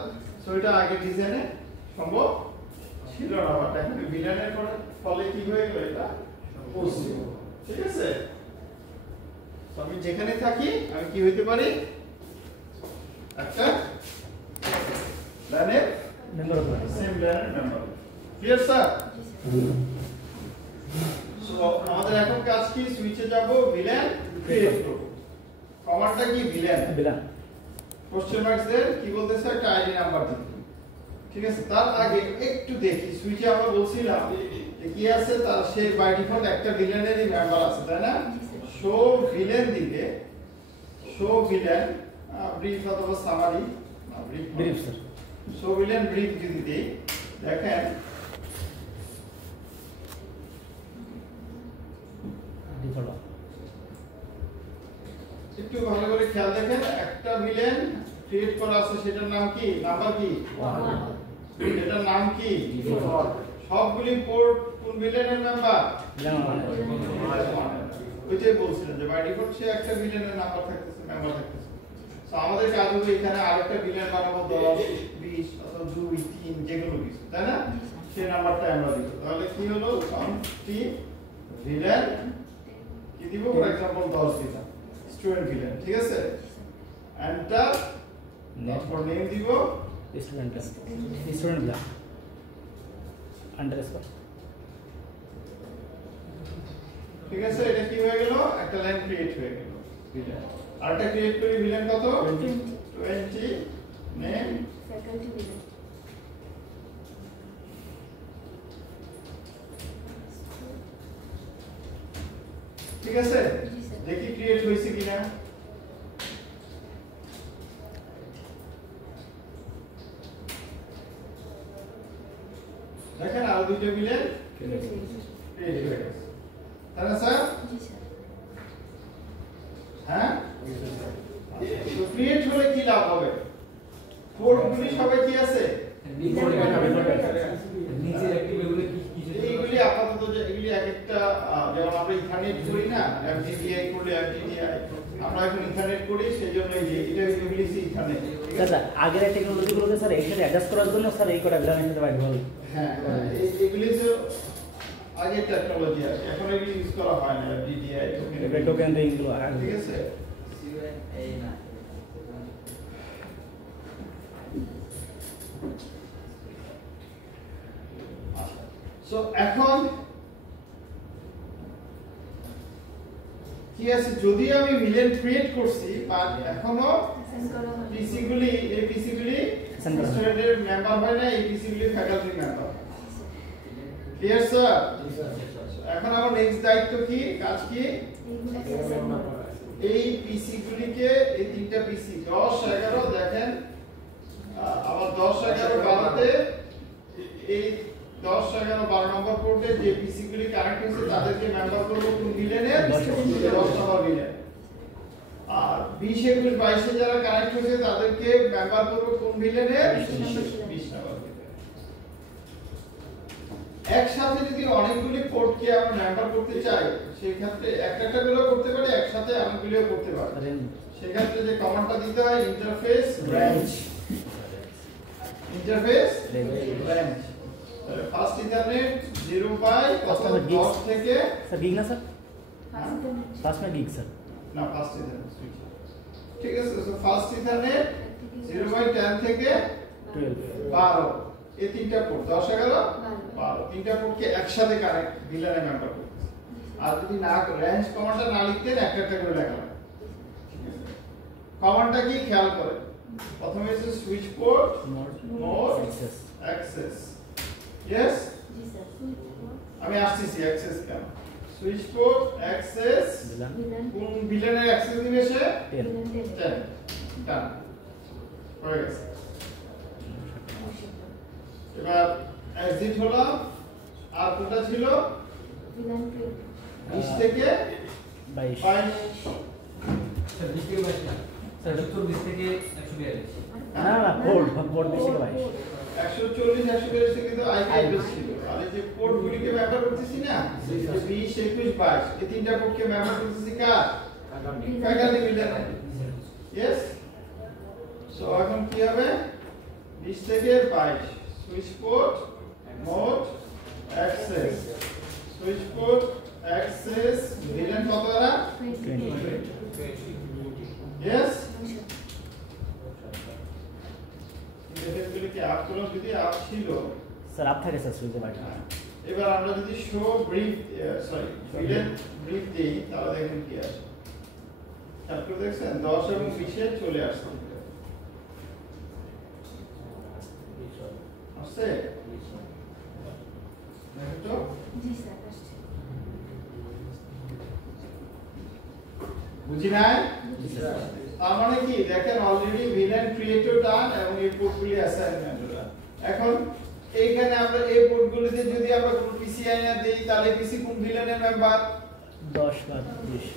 সো এটা আগের ডিজাইনে সম্ভব ছিল না বাট এখন ভিলেনের ফলে কি হয়ে গেল এটা পসিবল ঠিক আছে তো আমি যেখানে থাকি আমি কি হইতে পারি একটা লাইনের মেম্বার হতে পারি সেম লাইনের মেম্বার ক্লিয়ার স্যার সো আমাদের এখন কাজ কি সুইচে যাব ভিলেন ক্রিয়েট করব কমান্ডটা কি ভিলেন ভিলেন কোশ্চেন মার্কস দেন কি বলতেছে একটা আইডি নাম্বার দিতে ঠিক আছে তার আগে একটু দেখি সুইচে আমরা বলছিলাম যে কি আছে তার সেই বাই ডিফল্ট একটা ভিলেনেরই মেম্বার আছে তাই না শো ভিলেন দিলে শো ভিলেন ব্রিফ অথবা summary brief sir show villain brief যদি দেই দেখেন ডিফল্ট একটু ভালো করে খেয়াল দেখেন, একটা ভিলেন ক্রিয়েট করা আছে, সেটার নাম কি, নাম্বার কি, এটার নাম কি, সবগুলি পোর্ট কোন ভিলেনের মেম্বার, ওইটাই বলছিলেন যে বাই ডিফল্ট সে একটা ভিলেনের নাম্বার থাকতেছে, মেম্বার থাকতেছে। সো আমাদের কাজ হবে এখানে আরেকটা ভিলেন বানাবো 10 20 অথবা 2 3 যেগুলো কিছু, তাই না, সেই নাম্বারটা আমরা দিব। তাহলে কি হলো, কাউন্টটি ভিলেন কি দিব, ফর एग्जांपल 10 দিলাম, স্টুডেন্ট ভিলেন, ঠিক আছে, এন্টার, তারপর নেম দিব স্টুডেন্ট ব্ল্যাঙ্ক আন্ডারস্কোর, ঠিক আছে। এটা কি হয়ে গেল, একটা লাইন ক্রিয়েট হয়ে গেল ভিলেন। আরেকটা ক্রিয়েট করি, ভিলেন কত 20 নেম ফ্যাকাল্টি ভিলেন ঠিক আছে, দেখি ক্রিয়েট হয়েছে কিনা। দেখেন আর দুইটা ভিলেন ক্রিয়েট হয়ে গেছে, তাই না স্যার? জি স্যার হ্যাঁ, তো ক্রিয়েট হলে কি লাভ হবে, কোডগুলি সবাই কি আছে, নিচে অ্যাক্টিভ এগুলো কি এইগুলি আপাতত যে এগুলি এক একটা, যেমন আমরা ইথারনেট করি না, এফডিডিআই করলে এফডিডিআই, আমরা এখন ইথারনেট করি, সেজন্য এই যে এটা ইউটিলিটি ইথারনেট। স্যার আগের টেকনোলজিগুলোকে স্যার এখানে অ্যাডজাস্ট করার জন্য স্যার এই কোডটা ভিলেনের সাথে বাইট হবে। হ্যাঁ, এগুলি যে আগের টেকনোলজি আছে, এখন এগুলি ইউজ করা হয় না, এফডিডিআই টোকেন দিয়ে এগুলো ঠিক আছে। সো এখন কি আছে, যদি আমি ভিলেন ক্রিয়েট করছি বাট এখনো সেন্ড করা হয় পিসি গুলি, এই পিসি গুলি স্টুডেন্টের মেম্বার হয় না, এই পিসি গুলি ফ্যাকাল্টি মেম্বার। Clear sir? এখন আমার নেক্সট দায়িত্ব কি, কাজ কি, এই পিসি গুলিকে, এই তিনটা পিসি 10 11 দেখেন, আবার 10 11 12 এই 10 11 12 নম্বর পোর্টে যে পিসি গুলি কানেক্ট হয়েছে তাদেরকে মেম্বার করব কোন ভিলেনের, 10 নম্বর ভিলেন। আর 20 21 22 এ যারা কানেক্ট হয়েছে তাদেরকে মেম্বার করব কোন ভিলেনের, 20 নম্বর ভিলেন। একসাথে যদি অনেকগুলি পোর্টকে আমরা মেম্বার করতে চাই, সেই ক্ষেত্রে একটা করে করতে পারি, একসাথে অনেকগুলিও করতে পারি। সেই ক্ষেত্রে যে কমান্ডটা দিতে হয়, ইন্টারফেস ব্রাঞ্চ, ইন্টারফেস ব্রাঞ্চ। তাহলে ফার্স্ট ইথারনেট 0 বাই 10 থেকে, স্যার গিগ না স্যার, ফার্স্ট ফার্স্ট না গিগ স্যার, না ফার্স্ট ইথারনেট সুইচ, ঠিক আছে। সো ফার্স্ট ইথারনেট 0 বাই 10 থেকে 12, এই তিনটা পোর্ট 10 11 12 তিনটা পোর্টকে একসাথে কানেক্ট ভিলেনে মেম্বার করতে। আর যদি না রেঞ্জ কমান্ডটা না লিখতেন, একটা করে লেখা লাগবে। কমান্ডটা কি খেয়াল করেন, প্রথমে আছে switch port mode access, yes জি স্যার আমি আসতেছি, অ্যাক্সেস কেন, সুইচ পোর্ট অ্যাক্সেস ভিলেন কোন ভিলেনের অ্যাক্সেস দিবে সে, ভিলেন 10 ডান হয়ে গেছে। এবার এক্সিট হলাম, আর কোনটা ছিল, ভিলেন 20 থেকে 22 22, স্যার 20 থেকে 22 না স্যার 20 থেকে 142 না না পোর্ট বেশি করে 22 140 142 থেকে তো আইপি অ্যাড্রেস ছিল। আর এই যে পোর্ট গুলিকে ব্যবহার করতেছি না, 20 21 22 এই তিনটা পোর্টকে ব্যবহার করতেছি কার, ফ্যাকাল্টি ভিলেন, ইয়েস। সো এখন কি হবে, 20 থেকে 22 switch port mode access, switch port access villain কত এরা, 20 ইয়েস। এগুলিকে আপ করলাম, যদি আপ ছিল, স্যার আপ থাকে স্যার সুইচে বাইট। এবার আমরা যদি show brief, sorry villain brief দেই, তাহলে দেখেন কি আসে, খেয়াল করে দেখছেন 10 এবং 20 এ চলে আসছে, আসছে দেখো তো, জি স্যার আসছে বুঝি নাই? তার মানে কি দেখেন, অলরেডি ভিলেন ক্রিয়েটও ডান এবং এই পোর্টগুলি অ্যাসাইনমেন্টও ডান। এখন এইখানে আমরা এই পোর্টগুলোতে যদি আমরা কোনো পিসি আইনা দেই তাহলে পিসি কোন ভিলেনের মেম্বার 10 বা 20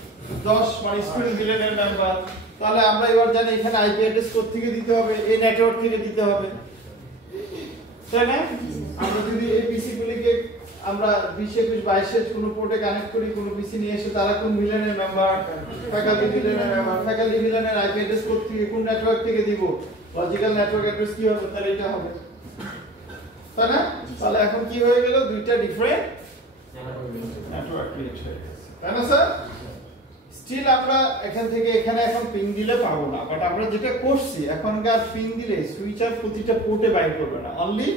10 মানে স্টুডেন্ট ভিলেনের মেম্বার। তাহলে আমরা এবার জানি এখানে আইপি অ্যাড্রেস কোড থেকে দিতে হবে, এই নেটওয়ার্ক থেকে দিতে হবে, তাই না? আমরা যদি এই পিসি গুলিকে আমরা 20 21 22 এর কোনো পোর্টে কানেক্ট করি, কোনো পিসি নিয়ে এসে তারা কোন ভিলেনের মেম্বার, ফ্যাকাল্টি ভিলেনের মেম্বার, ফ্যাকাল্টি ভিলেনের আইপি অ্যাড্রেস কোড থেকে কোন নেটওয়ার্ক থেকে দিব, লজিক্যাল নেটওয়ার্ক অ্যাড্রেস কি হবে, তাহলে এটা হবে, তাই না? তাহলে এখন কি হয়ে গেল, দুইটা ডিফারেন্ট নেটওয়ার্ক ক্রিয়েট হয়ে গেছে, তাই না স্যার? স্টিল আমরা এখান থেকে এখানে এখন পিং দিলে পাবো না, বাট আমরা যেটা করছি এখনকার পিং দিলে সুইচার প্রতিটা পোর্টে বাইন্ড করবে না, অনলি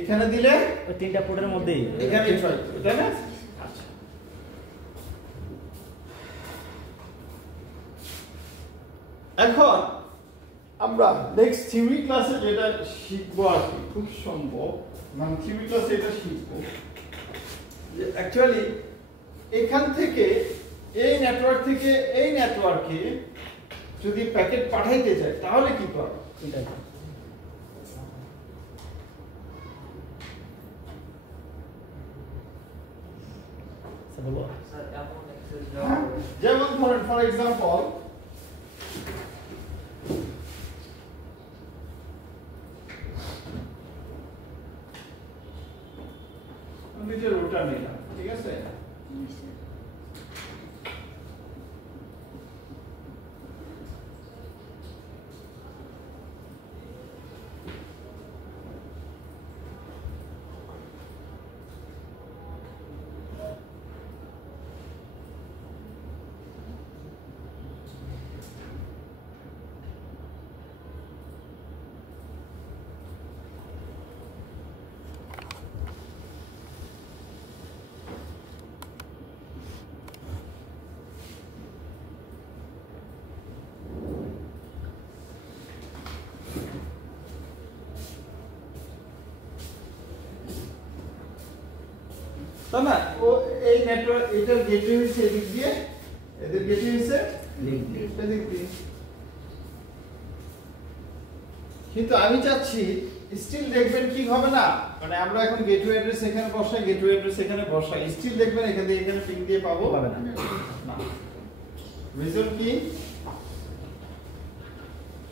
এখানে দিলে ওই তিনটা পোর্টের মধ্যেই এখানে ট্রাই করবে, তাই না? আচ্ছা, এখন আমরা নেক্সট থিওরি ক্লাসে যেটা শিখবো আর কি, খুব সম্ভব মানে থিওরি ক্লাসে এটা শিখবো যে অ্যাকচুয়ালি এখান থেকে এই নেটওয়ার্ক থেকে এই নেটওয়ার্কে যদি প্যাকেট পাঠাইতে চাই তাহলে কি করব। এটা বলবো যেমন ধরেন ফর এক্সাম্পল আমি যে রুটার নিলাম, ঠিক আছে, তাই না? ও এই নেটওয়ার্ক এটার গেটওয়ে হচ্ছে এদিক দিয়ে, এদের গেটওয়ে হচ্ছে লিংক এদিক দিয়ে, কিন্তু আমি চাচ্ছি স্টিল দেখবেন কি হবে না, মানে আমরা এখন গেটওয়ে অ্যাড্রেস এখানে বসাই, গেটওয়ে অ্যাড্রেস এখানে বসাই, স্টিল দেখবেন এখান থেকে এখানে পিং দিয়ে পাবো পাবে না। না। রিজন কি?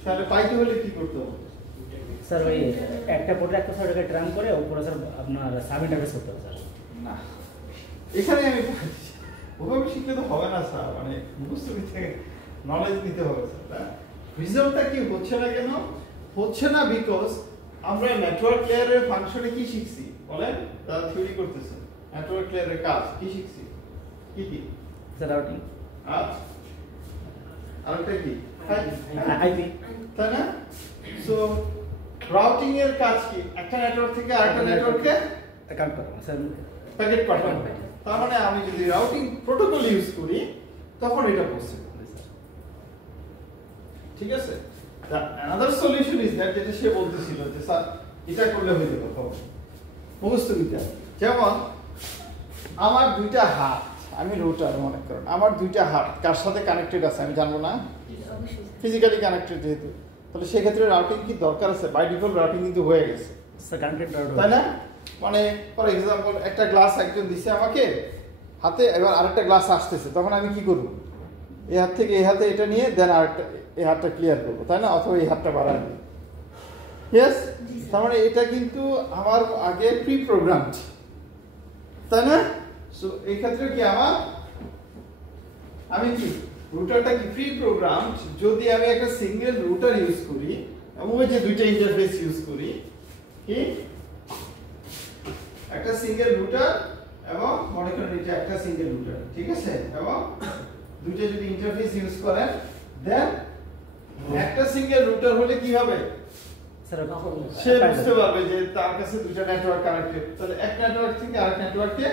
তাহলে পাইতে হলে কি করতে হবে? স্যার ওই একটা পোর্টে একটা সার্ভারকে ট্রান করে উপরে স্যার আপনার সাবমিট অ্যাড্রেস করতে হবে স্যার। না, এখানে আমি ওভাবে শিখলে তো হবে না স্যার, মানে মুখস্থ নিতে নলেজ নিতে হবে স্যার। রিজনটা কি হচ্ছে না কেন? হচ্ছে না বিকজ আমরা নেটওয়ার্ক লেয়ারের ফাংশনে কি শিখছি বলেন, তারা থিওরি করতেছে, নেটওয়ার্ক লেয়ারের কাজ কি শিখছি, কি কি স্যার রাউটিং আচ্ছা, আরেকটা কি আইপি, তাই না? সো রাউটিং এর কাজ কি, একটা নেটওয়ার্ক থেকে আরেকটা নেটওয়ার্কে অ্যাকাউন্ট করো স্যার, প্যাকেট পাঠানো। তার মানে আমি যদি রাউটিং প্রোটোকল ইউজ করি তখন এটা পসিবল, ঠিক আছে? another solution is that যেটা সে বলতেছিল যে স্যার এটা করলে হয়ে যাবে, তখন মুখস্থ দিতে হবে। যেমন আমার দুইটা হাত, আমি রুটার মনে করেন, আমার দুইটা হাত কার সাথে কানেক্টেড আছে আমি জানবো না, অবশ্যই ফিজিক্যালি কানেক্টেড যেহেতু, তাহলে সেক্ষেত্রে রাউটিং কি দরকার আছে? বাই ডিফল্ট রাউটিং কিন্তু হয়ে গেছে, স্যার কানেক্টেড তাই না? মানে ফর এক্সাম্পল একটা গ্লাস একজন দিছে আমাকে হাতে, এবার আরেকটা গ্লাস আসতেছে, তখন আমি কি করব? এই হাত থেকে এই হাতে এটা নিয়ে দেন আরেকটা এই হাতটা ক্লিয়ার করবো, তাই না? অথবা এই হাতটা বাড়াই দিই, ইয়েস? তার মানে এটা কিন্তু আমার আগে প্রি প্রোগ্রামড, তাই না? সো এই ক্ষেত্রে কি আমি কি রুটারটা কি প্রি প্রোগ্রামড, যদি আমি একটা সিঙ্গেল রুটার ইউজ করি এবং ওই যে দুইটা ইন্টারফেস ইউজ করি, কি একটা সিঙ্গেল রুটার এবং মনে করেন এটা একটা সিঙ্গেল রুটার, ঠিক আছে, এবং দুইটা যদি ইন্টারফেস ইউজ করেন, দেন একটা সিঙ্গেল রুটার হলে কি হবে? স্যার সে বুঝতে পারবে যে তার কাছে দুইটা নেটওয়ার্ক কানেক্টেড, তাহলে এক নেটওয়ার্ক থেকে আরেক নেটওয়ার্কে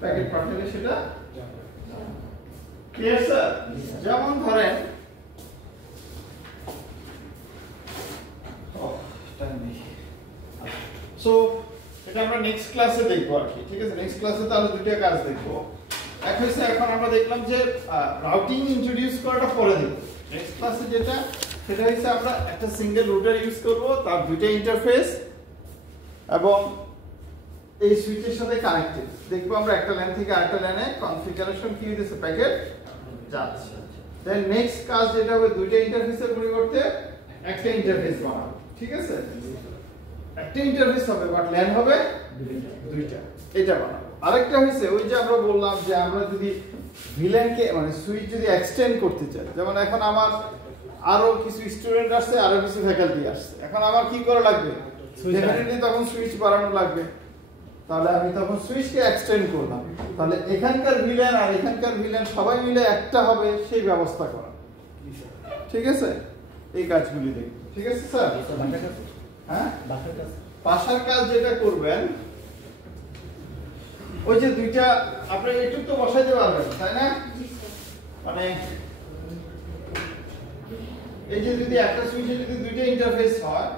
প্যাকেট পাঠালে সেটা ক্লিয়ার স্যার? যেমন ধরেন সো এটা আমরা নেক্সট ক্লাসে দেখবো আর কি, ঠিক আছে? নেক্সট ক্লাসে তাহলে দুইটা কাজ দেখবো। এক হইছে এখন আমরা দেখলাম যে রাউটিং ইন্ট্রোডিউস করাটা পরে দেখবো। নেক্সট ক্লাসে যেটা সেটা হইছে আমরা একটা সিঙ্গেল রুটার ইউজ করব, তার দুইটা ইন্টারফেস এবং এই সুইচের সাথে কানেক্টেড। দেখবো আমরা একটা লাইন থেকে আরেকটা লাইনে কনফিগারেশন কি হইতেছে, প্যাকেট যাচ্ছে। দেন নেক্সট কাজ যেটা হবে, দুইটা ইন্টারফেসের পরিবর্তে একটা ইন্টারফেস বানাবো। ঠিক আছে, একটা ইন্টারফেস হবে বাট ল্যান হবে দুইটা, এটা বানাবো। আরেকটা হইছে ওই যে আমরা বললাম যে আমরা যদি ভিলেনকে মানে সুইচ যদি এক্সটেন্ড করতে চাই, যেমন এখন আমার আরো কিছু স্টুডেন্ট আসছে, আরো কিছু ফ্যাকাল্টি আসছে, এখন আমার কি করা লাগবে, ডেফিনেটলি তখন সুইচ বাড়ানো লাগবে। তাহলে আমি তখন সুইচকে এক্সটেন্ড করলাম, তাহলে এখানকার ভিলেন আর এখানকার ভিলেন সবাই মিলে একটা হবে সেই ব্যবস্থা করা। ঠিক আছে, এই কাজগুলি দেখব। ঠিক আছে স্যার? হ্যাঁ, বাসার কাজ যেটা করবেন, ওই যে দুইটা আপনি একটু তো বসাইতে পারবেন তাই না? জি স্যার। মানে এই যে যদি একটা সুইচে যদি দুইটা ইন্টারফেস হয়,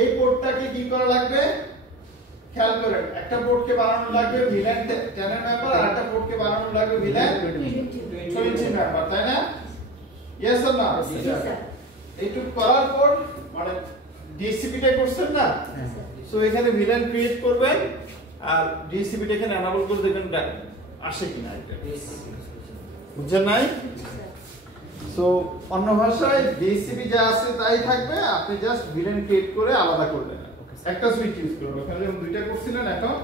এই পোর্টটাকে কি করা লাগবে খেয়াল করেন, একটা পোর্টকে বানানো লাগবে ভিলেন 10 এর মেম্বার, আর একটা পোর্টকে বানানো লাগবে ভিলেন 20 মেম্বার, তাই না? ইয়েস অর না? জি স্যার। এইটুক করার পর মানে ডিসিপিটা করছেন না, সো এখানে ভিলেন ক্রিয়েট করবেন আর ডিসিপিটা এখানে এনাবল করে দেখবেন আসে কিনা, এটা বুঝছেন নাই? সো অন্য ভাষায় ডিসিপি যা আছে তাই থাকবে, আপনি জাস্ট ভিলেন ক্রিয়েট করে আলাদা করবেন, একটা সুইচ ইউজ করবেন। ওখানে যখন দুইটা করছিলেন এখন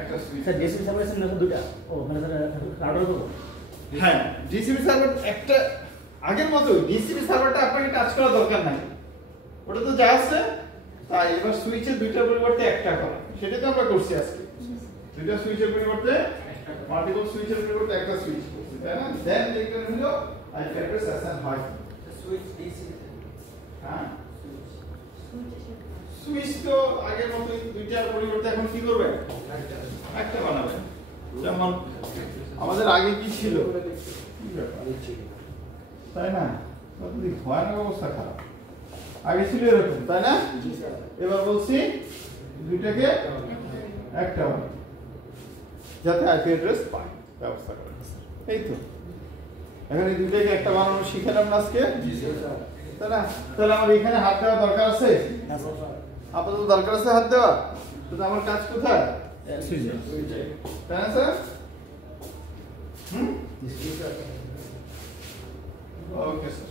একটা সুইচ। স্যার ডিসিপি সার্ভারের সাথে দুটো ও মানে স্যার রাউটার করব। হ্যাঁ, ডিসিপি সার্ভার একটা আগের মতো, ডিসিপি সার্ভারটা আপনাকে টাচ করা দরকার নাই, ওটা তো যা আছে তাই। এবার সুইচের দুইটার পরিবর্তে একটা করা, সেটা তো আমরা করছি আজকে। দুইটা সুইচের পরিবর্তে মাল্টিপল সুইচের পরিবর্তে একটা সুইচ করছি, তাই না? দেন দেখবেন হলো আইপি অ্যাড্রেস অ্যাসাইন হয়। Switch DCP. হ্যাঁ, সুইচ তো আগের মতোই, দুইটার পরিবর্তে এখন কি করবেন, একটা বানাবেন। যেমন আমাদের আগে কি ছিল, তাই না? ভয়ানক অবস্থা খারাপ, আগে ছিল এরকম, তাই না? এবার বলছি দুইটাকে একটা বানাবো যাতে আইপি অ্যাড্রেস পায়, ব্যবস্থা করেন। এই তো এখন এই দুইটাকে একটা বানানো শিখেলাম না আজকে, তাই না? তাহলে আমার এখানে হাত দেওয়া দরকার আছে, আপাতত দরকার আছে হাত দেওয়া, তো আমার কাজ কোথায়, সুইচ তাই না স্যার? Okay sir.